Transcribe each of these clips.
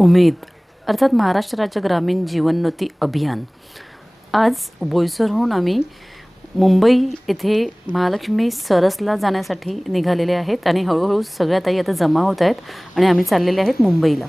उमेद अर्थात महाराष्ट्र राज्य ग्रामीण जीवनोन्नती अभियान. आज बोईसरहून आम्ही मुंबई येथे महालक्ष्मी सरसला जाण्यासाठी निघालेले आहेत आणि हळूहळू सगळ्या ताई आता जमा होत आहेत आणि आम्ही चाललेले आहेत मुंबईला.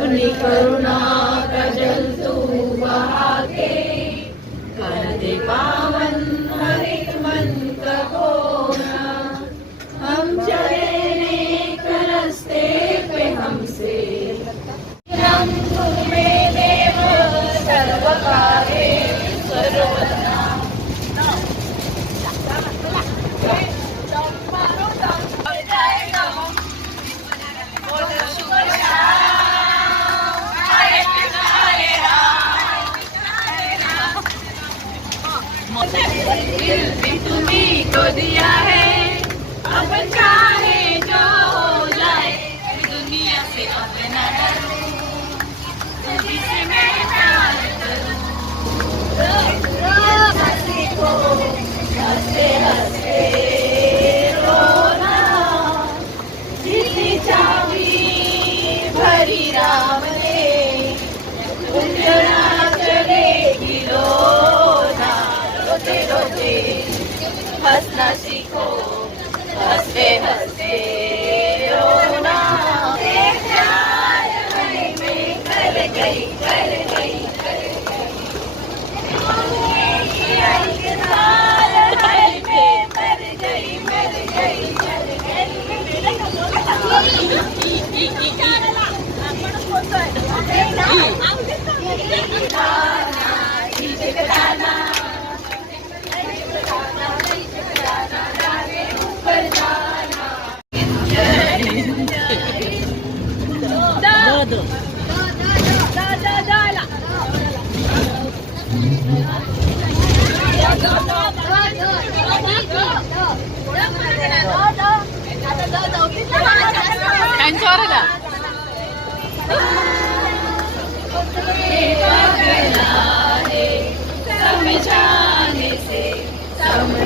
तुम्ही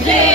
Yeah.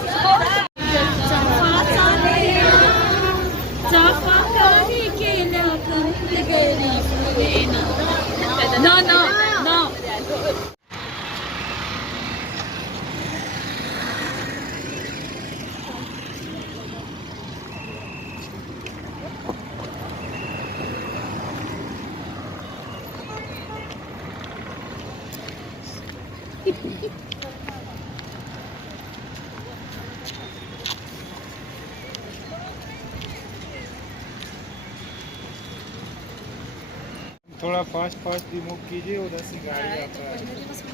थोड़ा फास्ट फास्ट रिमूव कीजिए उधर से गाड़ी है।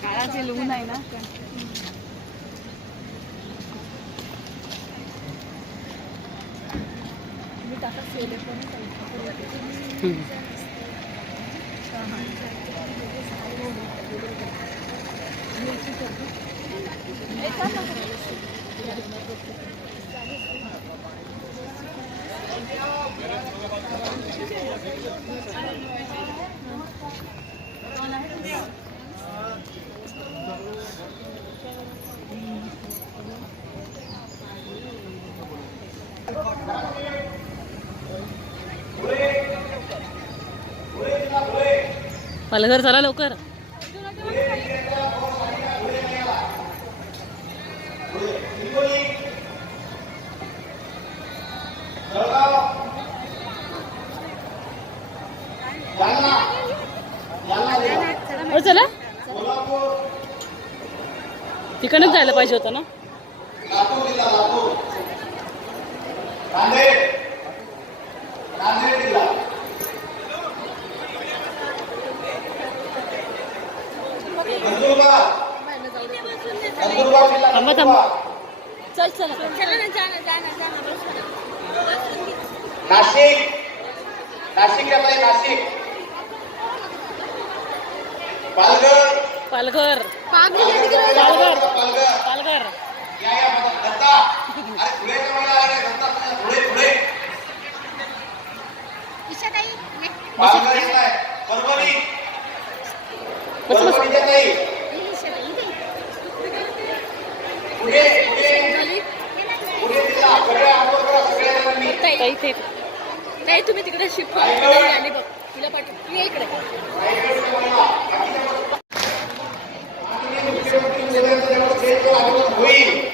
काळाचे लून आहे ना पालघर चला लवकर. हो चला. तिकडनंच जायला पाहिजे होतं ना? थांबा थांबा. चल चल. नाशिक. नाशिक नाशिक. पालघर. पालघर. पालघर. पालघर. पालघर. पालघर. या नाही तुम्ही तिकडे शिफ्ट आणि बघ. तिला पाठव. इकडे. होईल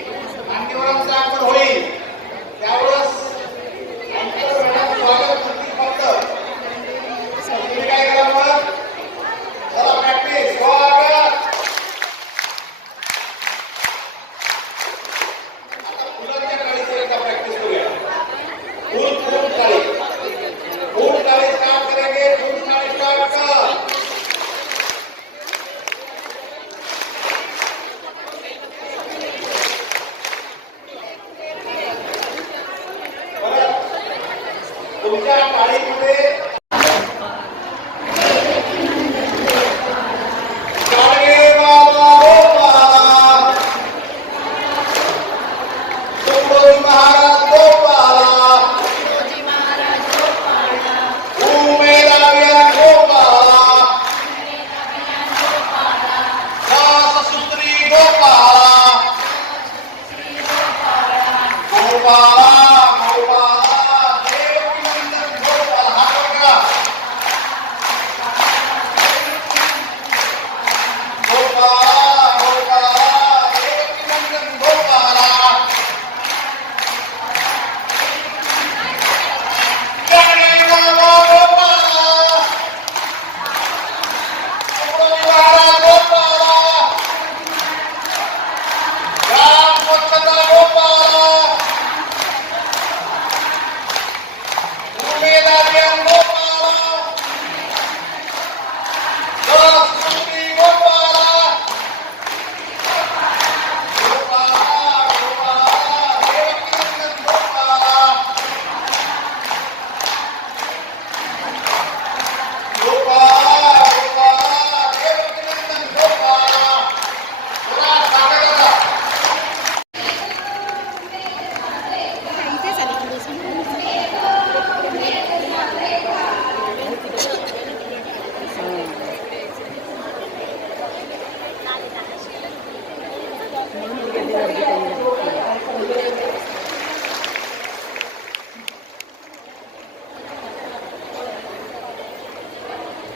Bye.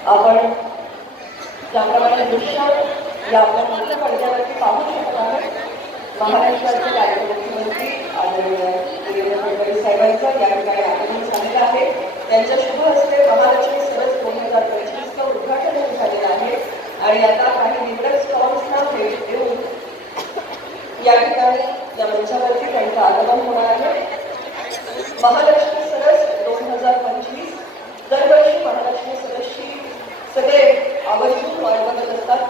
आपण ज्याप्रमाणे दृश्य या आपल्या मुख्य पडद्यावरती पाहू शकतो महाराष्ट्राचे राज्य मुख्यमंत्री आदरणीय देवेंद्र फडणवीस साहेबांचं या ठिकाणी आगमन झालेलं आहे. त्यांच्या शुभ हस्ते महालक्ष्मी सरस दोन हजार पंचवीसचं उद्घाटन झालेलं आहे आणि आता काही निवडक स्टॉल्सना भेट देऊन महालक्ष्मी सरस दोन हजार पंचवीस. दरवर्षी महालक्ष्मी सरसची सगळे आवर्जून वाट बघत असतात.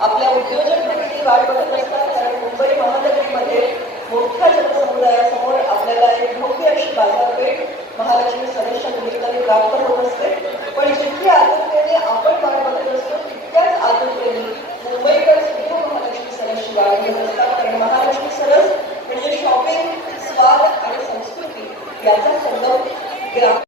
आपल्या उद्योजक देखील वाट बघत असतात. कारण मुंबई महानगरीमध्ये मोठ्या जनसमुदायासमोर आपल्याला एक भव्य अशी बाजारपेठ महालक्ष्मी सरसच्या निमित्ताने प्राप्त होत असते. पण जिथे आता आपण वाट बघत असतो तितक्याच आतुरतेने मुंबईकर सुद्धा महालक्ष्मी सरसची वाट बघत असतात कारण महालक्ष्मी सरस म्हणजे शॉपिंग स्वाद आणि संस्कृती याचा संगम ग्राम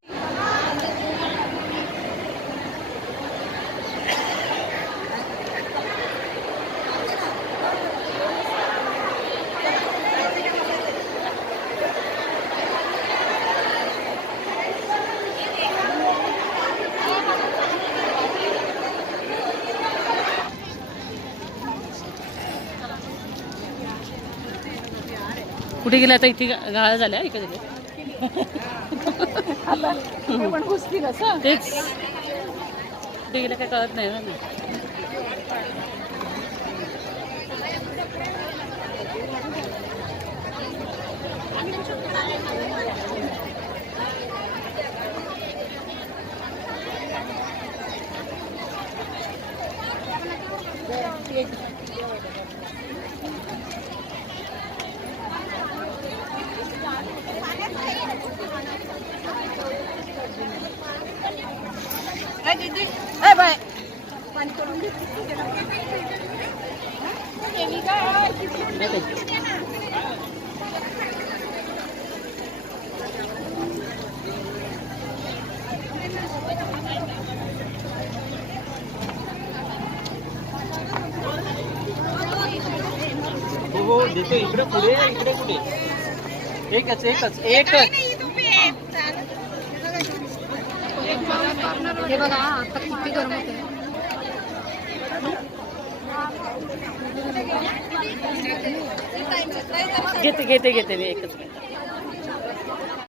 कुठे गेला आता इथे गाळा झाल्या इकडे तेच. कुठे गेलं काय कळत नाही ना. हो? देतो. इकडे पुढे इकडे कुठे एकच एकच एकच. हे बघा आता किती गरम होते घेते घेते घेते मी एकच मिनिट.